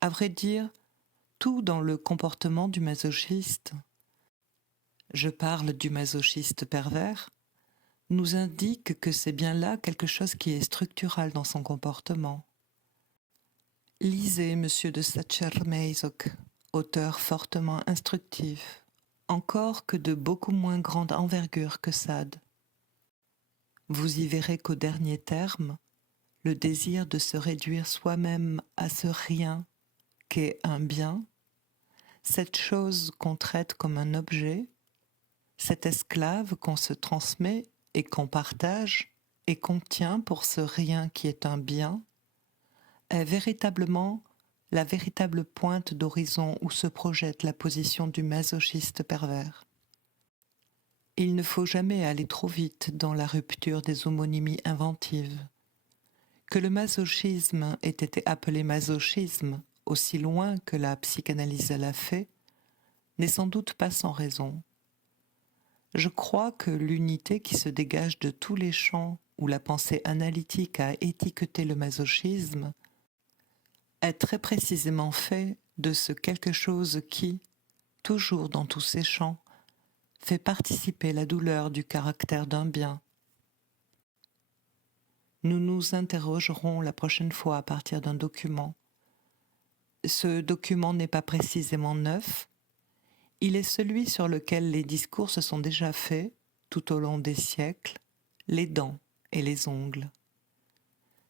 À vrai dire, tout dans le comportement du masochiste, je parle du masochiste pervers, nous indique que c'est bien là quelque chose qui est structural dans son comportement. Lisez Monsieur de Sacher-Masoch, auteur fortement instructif, encore que de beaucoup moins grande envergure que Sade. Vous y verrez qu'au dernier terme, le désir de se réduire soi-même à ce rien qu'est un bien, cette chose qu'on traite comme un objet, cet esclave qu'on se transmet et qu'on partage et qu'on tient pour ce rien qui est un bien, est véritablement la véritable pointe d'horizon où se projette la position du masochiste pervers. Il ne faut jamais aller trop vite dans la rupture des homonymies inventives. Que le masochisme ait été appelé masochisme aussi loin que la psychanalyse l'a fait, n'est sans doute pas sans raison. Je crois que l'unité qui se dégage de tous les champs où la pensée analytique a étiqueté le masochisme est très précisément fait de ce quelque chose qui, toujours dans tous ces champs, fait participer la douleur du caractère d'un bien. Nous nous interrogerons la prochaine fois à partir d'un document. Ce document n'est pas précisément neuf, il est celui sur lequel les discours se sont déjà faits tout au long des siècles, les dents et les ongles.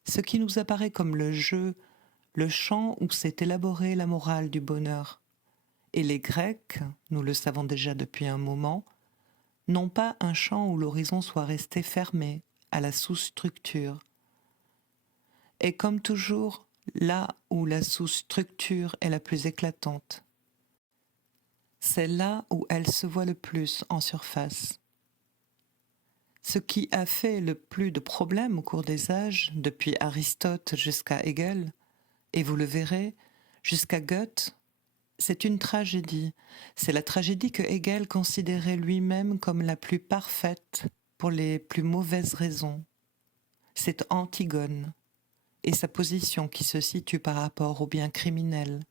Ce qui nous apparaît comme le jeu, le champ où s'est élaborée la morale du bonheur. Et les Grecs, nous le savons déjà depuis un moment, n'ont pas un champ où l'horizon soit resté fermé à la sous-structure. Et comme toujours, là où la sous-structure est la plus éclatante, c'est là où elle se voit le plus en surface. Ce qui a fait le plus de problèmes au cours des âges, depuis Aristote jusqu'à Hegel, et vous le verrez, jusqu'à Goethe, c'est une tragédie. C'est la tragédie que Hegel considérait lui-même comme la plus parfaite pour les plus mauvaises raisons. C'est Antigone, et sa position qui se situe par rapport au bien criminel.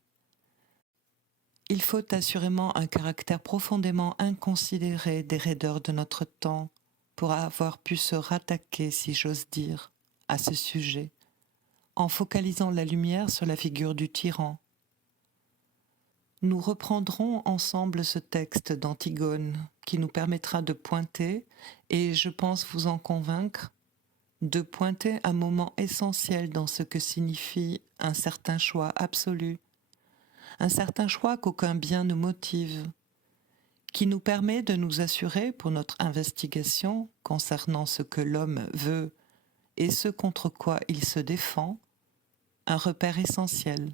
Il faut assurément un caractère profondément inconsidéré des raideurs de notre temps pour avoir pu se rattaquer, si j'ose dire, à ce sujet, en focalisant la lumière sur la figure du tyran. Nous reprendrons ensemble ce texte d'Antigone qui nous permettra de pointer, et je pense vous en convaincre, de pointer un moment essentiel dans ce que signifie un certain choix absolu, un certain choix qu'aucun bien ne motive, qui nous permet de nous assurer pour notre investigation concernant ce que l'homme veut et ce contre quoi il se défend, un repère essentiel.